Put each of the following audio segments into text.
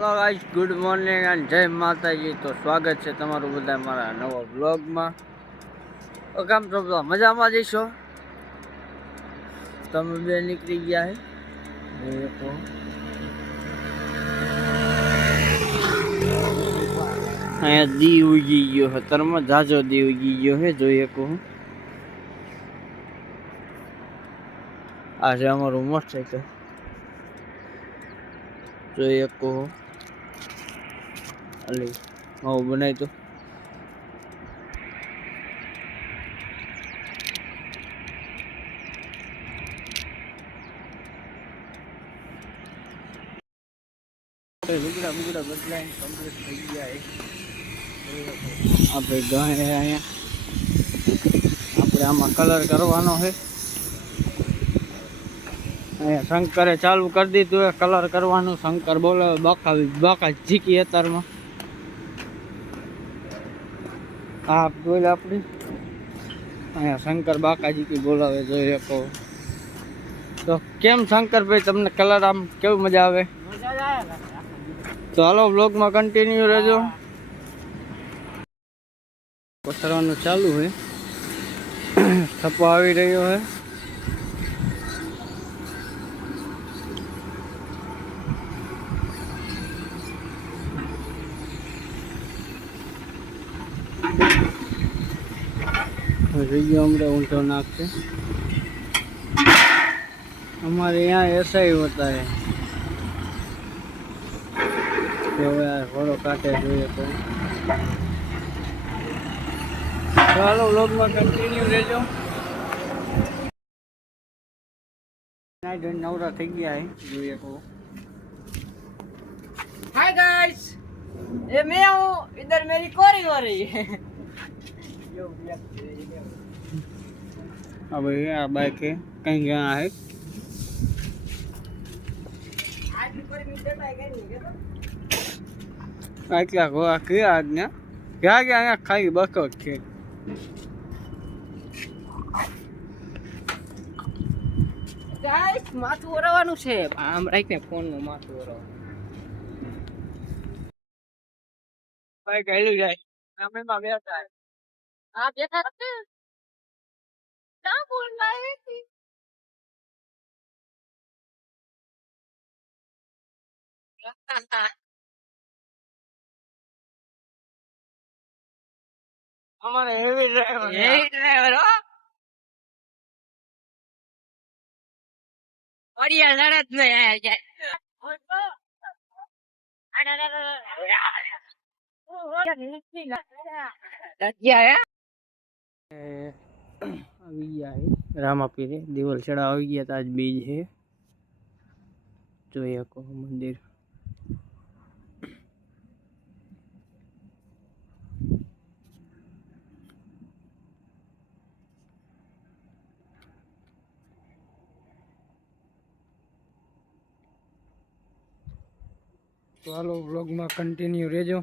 Hello guys good morning and Jay Mataji તો સ્વાગત છે તમારું બધા મારા નવા બ્લોગમાં તો કામ તો બધા મજામાં જઈશો તમે બે નીકળી ગયા હે અહીંયા દી ઉગી ગયો હતરમાં જાજો દી ઉગી ગયો હે જોઈએ કહું આ છે અમારું મોટરસાઇકલ જોઈએ કહું અલી ઓ બનાય તો તે બિચડા બિચડા બ્રેકલાઈન કમ્પ્લીટ થઈ ગયા હે આપ ભાઈ ગહે આયા આપરા મકલર કરવાનો હે અ સંકરે ચાલુ કર દીધું એ કલર કરવાનો સંકર બોલે બકા બકા જીકી એટારમાં આ બોલ આપણી અહીંયા શંકર બાકાજીથી બોલાવે જોઈએ કહો તો કેમ શંકરભાઈ તમને કલર આમ કેવું મજા આવે તો હાલો બ્લોગમાં કન્ટિન્યુ રહેજો પથરવાનું ચાલુ હોય થપ્પો આવી રહ્યો હોય જઈએ હમણાં ઊંટો નાખશે અમારે અહીંયા એસઆઈ હોતા હે કે હવે આ ઘોડો કાંટે જોઈએ તો ચાલો વ્લોગમાં કન્ટિન્યુ રહેજો નાઈ જોઈને નવરા થઈ ગયા હે જોઈએ કહો हाय गाइस ये मैं हूँ इधर मेरी कोरी हो रही है अब ये आ बाइक है कहीं गया है આટલા ગોળા કર્યા આજના ક્યાં ગયા અહીંયા ખાલી બસો છે માથું ઓરાવાનું છે આમ ને ફોન નું માથું ઓરાવાનું બાઈક હેલું જાય અમે માં ગયા હતા à, biết hết chứ dạ, đó buồn đấy tàn tàn Ama ne bileyim ya. Ne bileyim o? Oraya narat mı ya? Ana ana ana. Ya ne? Ya ya. अभी चढ़ा हो गया था आज बीज है चोया को मंदिर तो हलो व्लॉग में कंटिन्यू रहो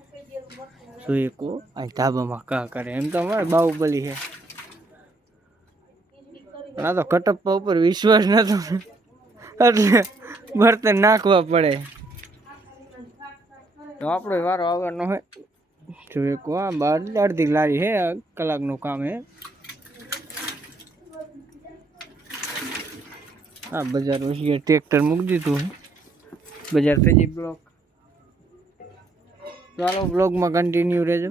જોયકો આતાબ મકા કરે એમ તો માર બાવ બલી છે ના તો કટપ પર વિશ્વાસ નતો એટલે ભરતણ નાખવા પડે તો આપણો વારો આવે નો હે જોયકો બાર ડાળ દી લાઈ હે કલાક નું કામ હે આ બજાર વહીયા ટ્રેક્ટર મુક દીધું છે બજાર થઈ જ બ્લોક ચાલો બ્લોગમાં કન્ટિન્યુ રહેજો